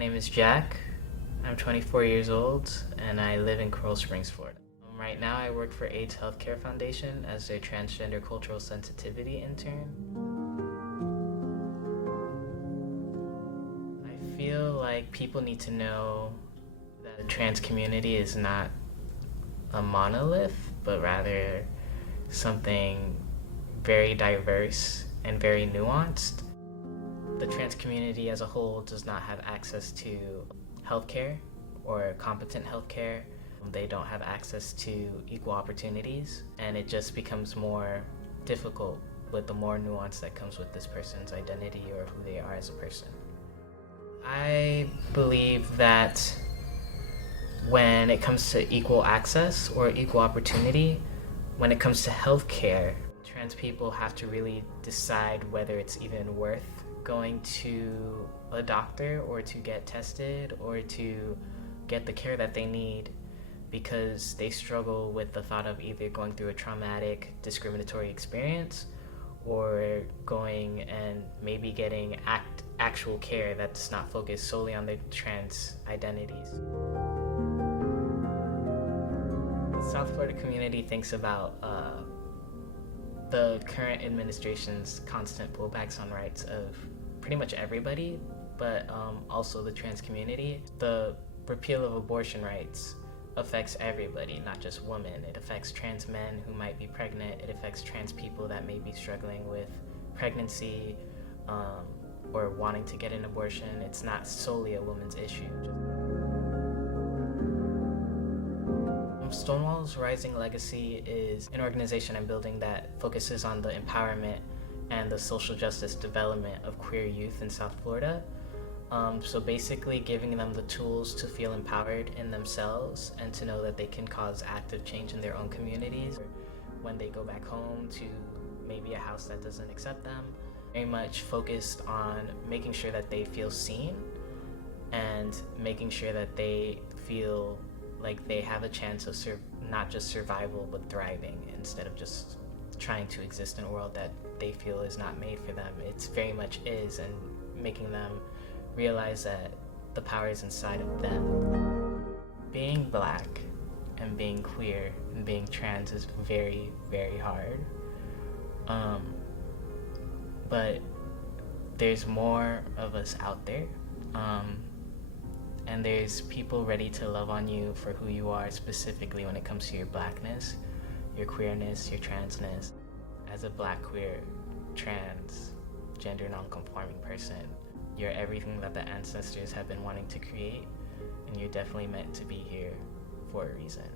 My name is Jack. I'm 24 years old and I live in Coral Springs, Florida. Right now I work for AIDS Healthcare Foundation as their transgender cultural sensitivity intern. I feel like people need to know that the trans community is not a monolith, but rather something very diverse and very nuanced. The trans community as a whole does not have access to healthcare or competent healthcare. They don't have access to equal opportunities, and it just becomes more difficult with the more nuance that comes with this person's identity or who they are as a person. I believe that when it comes to equal access or equal opportunity, when it comes to healthcare, trans people have to really decide whether it's even worth going to a doctor or to get tested or to get the care that they need, because they struggle with the thought of either going through a traumatic, discriminatory experience or going and maybe getting actual care that's not focused solely on their trans identities. The South Florida community thinks about the current administration's constant pullbacks on rights of pretty much everybody, but also the trans community. The repeal of abortion rights affects everybody, not just women. It affects trans men who might be pregnant. It affects trans people that may be struggling with pregnancy or wanting to get an abortion. It's not solely a woman's issue. Stonewall's Rising Legacy is an organization I'm building that focuses on the empowerment and the social justice development of queer youth in South Florida. So basically giving them the tools to feel empowered in themselves and to know that they can cause active change in their own communities when they go back home to maybe a house that doesn't accept them. Very much focused on making sure that they feel seen and making sure that they feel like they have a chance of not just survival but thriving, instead of just trying to exist in a world that they feel is not made for them. It's very much is, and making them realize that the power is inside of them. Being Black and being queer and being trans is very, very hard. But there's more of us out there. And there's people ready to love on you for who you are, specifically when it comes to your Blackness, your queerness, your transness. As a Black, queer, trans, gender-nonconforming person, you're everything that the ancestors have been wanting to create, and you're definitely meant to be here for a reason.